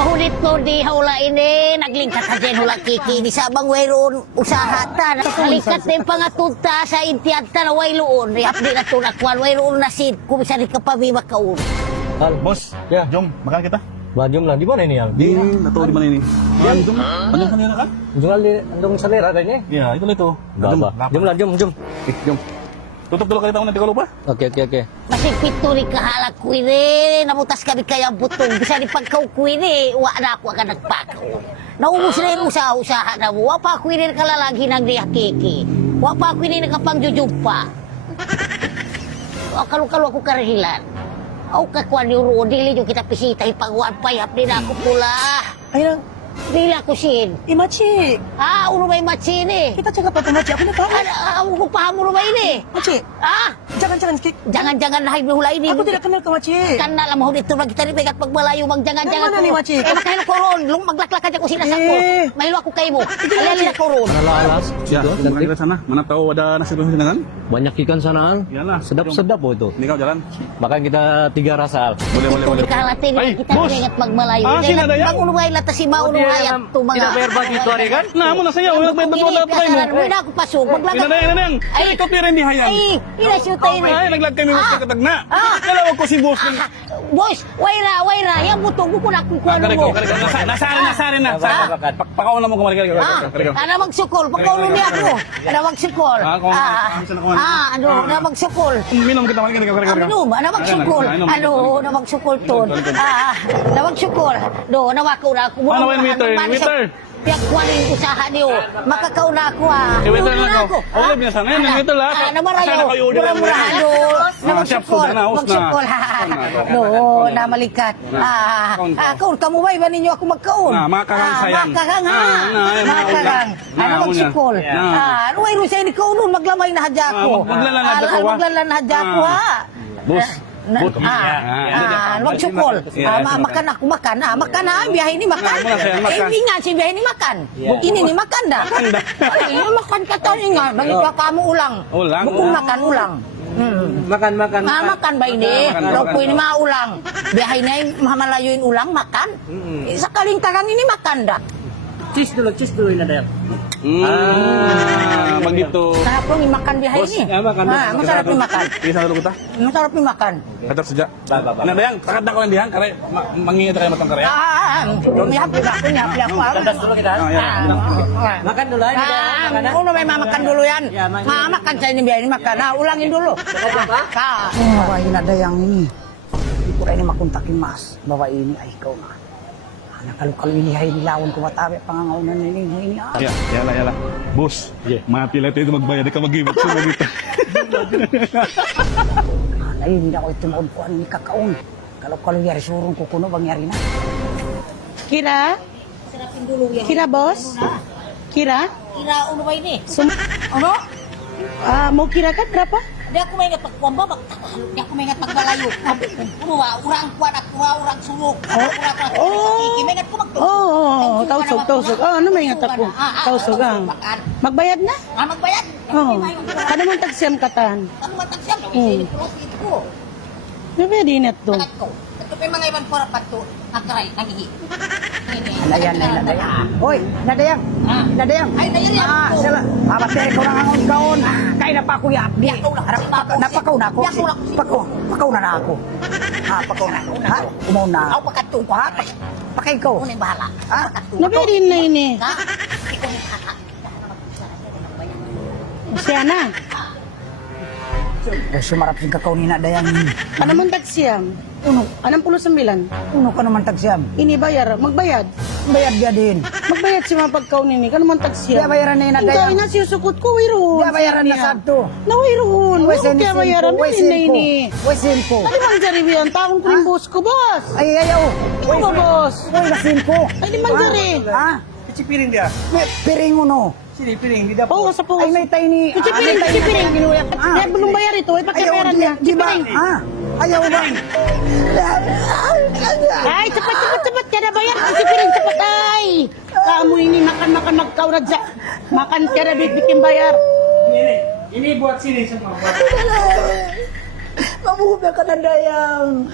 Mahulit no di hula ini naglingkat sa dyan hula kiki di sabang wayroon usahatan halikat din pangatunta sa intianta na wayroon rihap di na tunakwan wayroon na sid kung bisa di kapabima kaun. Bos, Ya. jom makan kita. Jom lah. Di mana ini yang? Di, atau di mana ini? Jom, panjang sana kan? Jual di Andong Salera kayaknya. Ya, itu. Jom lah, jom. Jom. Tutup dulu kali tahu nanti kalau lupa. Oke. Masih pito ni kahalak ko ini namutas kami kaya butong bisa dipagkaw ko ini wa na ako akan nagpakaw. Naubos na yung usaha na mo. Wa pa ako ini nakalalagi ng dihakiki. Wa pa ako ini nakapangjujumpa. Kalu-kalu ako karahilan. Au kakuan ni Uro, dili yung kita pisita, ipagwaan payap din ako pula. Ayun, Dili ako sin. Maci. Uno ba yung matsi ini? Kita cakap apa Maci? Aku nak tahu. Ako ko paham uno ba ini? Maci, jangan sikit. Jangan lahir hula ini. Aku tidak kenal ke Maci. Kan na lamang dito lagi tadi pegat pagbalayo bang jangan Dari mana nih, Maci? Makahilo koron, lung maglaklak aja ko sila sa ko. Mahilo ako kay mo. Alali na koron. Alas. Ya, makan kita sana. Mana tahu ada nasi goreng kan? Banyak ikan sana. Iyalah. Sedap oh itu. Ini kau jalan. Makan kita 3 rasa. Boleh. Kalatin Ay, kita boss. ingat magmalayo. Sino na yan? Bang uno ba ilata si Mauno hayat to mga. Kinabayar ba dito ari kan? Nah, mo na saya, wala ba Ini mo? kasaran mo na ako pasok. Maglaga. Inanang. Ay, ikaw rin di hayang. Ay, ila shoot tayo. Ay, naglag kami mo katagna. Dalawa ko si boss. Boys, waira, yan butong ko na kung ano mo. Nasarin na. Pakaon mo kumali. Ana magsukol, pagkaulo niya ako. Ana magsukol. Ana magsukol. Minum kita mali ka. Minum, ana magsukol. Na magsukol ton. Na magsukol. Do, nawakaw na ako. Ano ba yung meter? Piyak ko rin usaha niyo. Makakaw na ako Meter na ako. Wala binasa na yun. Meter lang. Namarayo. Murah-murahan do. Na magsukol. Magsukol. Do, na malikat. Kaun, kamu ba iba ninyo ako magkaon? Makakang sayang. Makakang Ano magsukol? Ruway ro sa ini ko nun maglamay na hadya ko. Maglalan na hadya ko ha. Bos. Magsukol. Makan ako makan. Makan ha, biyahe ni makan. Ingat si biyahe ni makan. Ini ni makan dah. Makan kata ingat. Bagi kamu ulang. Bukong makan ulang. Makan. Makan ba ini? Kalau ko ini maulang. Biyahe na malayuin ulang makan. Sakaling tagang ini makan dah. Cheese dulu ini ada. Begitu. Sarap yung makan biyahe ni. Masarap yung makan. Ini sana dulu kita. Masarap yung makan. Kata sejak. Nah, Dayang, takat dak lan diang kare mangingat kare matang kare. Nyap aku. Tandas dulu kita. Makan dulu aja. Uno may mamakan dulu yan. Makan saya ini biyahe ni makan. Ulangin dulu. Bahwa ini ada yang ini. Pura ini makuntakin mas. Bahwa ini ay ikaw na. Kalau ini ay nilawan ko matabi pangangaunan ini. Ya, yalah. Bos, mati lah itu magbayad ka mag-give semua gitu. Ay, hindi ako itumaon ni kakaon. Kalau yari surong ko kuno bang yari na. Kira? Sarapin dulu ya. Kira, bos? Kira? Kira uno ba ini? Ano? Mau kira kan berapa? Di ako may ingat pagkuwamba, di ako may ingat pagbalayo. Ano ba, urang kuwan ako, urang sulok. May ingat ko Tausog. Ano may ingat ako? Tausog ang. Magbayad na? Magbayad? Kada mong tagsiyam katan? Ano matagsyan? Profit ko. Pwede net to. Tagat ko. Ito pa yung mga ibang para pato. Nagkaray, nagihi. Nadayan. Hoy, nadayang. Ay, nayari ako. Sila. Mabateri ko lang ang kaon. Kaya na pa ako ya. Napakaw na ako. Pakaw na ako. Pakaw na ako. Umaw na. Ako pakatong ko ha. Pakay ko. Ako na yung bahala. Pwede na ini. Ha? Ikaw yung bahala. Siya na. Sumarap yung kakaw ni nadayang. Kada mong tagsiyam? Anong 69? Uno ka naman tagsiyam. Ini bayar. Magbayad. Bayad dia din. Magbayad si mga pagkaw nini. Kada mong tagsiyam? Dia bayaran na inadayang. Ikaw inasusukot ko. Wiroon. Dia bayaran na sabto. Wiroon. Wala kaya bayaran. Wala na ini. Wesin ko. Ano bang jari yan? Taong ko yung boss ko, boss. Ay, ayaw. Ano ba, boss? Uy, nasin ko. Ay, di man jari. Cuci piring dia. Piring uno. Sini piring di Pawas sa pawas. Ay, may tayo ni... Cuci piring. Ay, belum bayar itu. Ay, pakai bayaran niya. Cuci piring. Ayaw ba? Ay, cepat. Tiada bayar. Cuci piring, cepat, ay. Kamu ini makan magkau raja. Makan tiada duit bikin bayar. Ini buat sini semua. Mabuhog na ka na dayang.